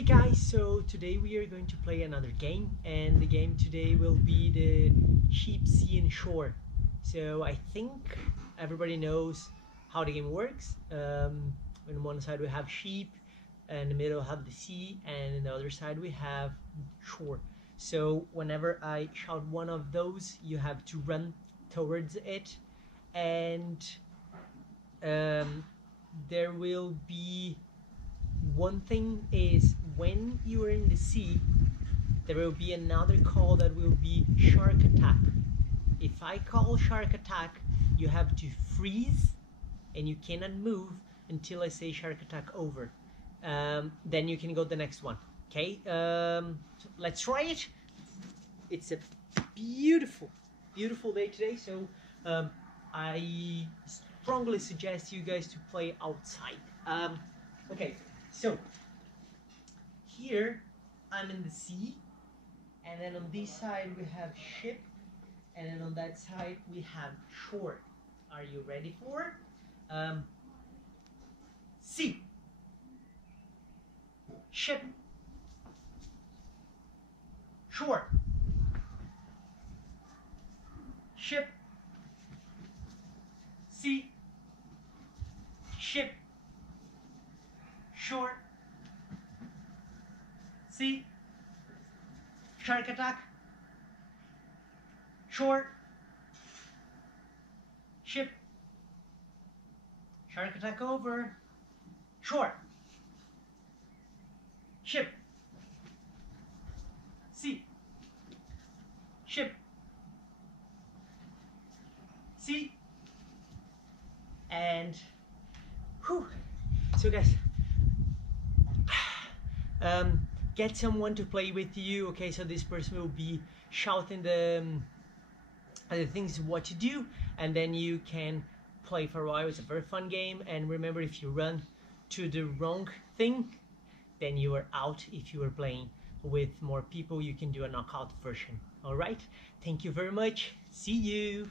Okay guys, so today we are going to play another game, and the game today will be the sheep, sea and shore. So I think everybody knows how the game works. On one side we have sheep, and in the middle have the sea, and on the other side we have shore. So whenever I shout one of those, you have to run towards it, and there will be one thing is when you are in the sea, there will be another call that will be shark attack. If I call shark attack, you have to freeze and you cannot move until I say shark attack over. Then you can go the next one. Okay, so let's try it. It's a beautiful, beautiful day today, so I strongly suggest you guys to play outside. Okay, so here I'm in the sea, and then on this side we have ship, and then on that side we have shore. Are you ready for sea, ship, shore, ship, sea, ship, shore, sea, shark attack, shore, ship, shark attack over, shore, ship, sea, ship, sea, and whew. So guys, get someone to play with you. Okay, so this person will be shouting the things what to do, and then you can play for a while. It's a very fun game, and remember, if you run to the wrong thing, then you are out. If you are playing with more people, you can do a knockout version. All right, thank you very much. See you.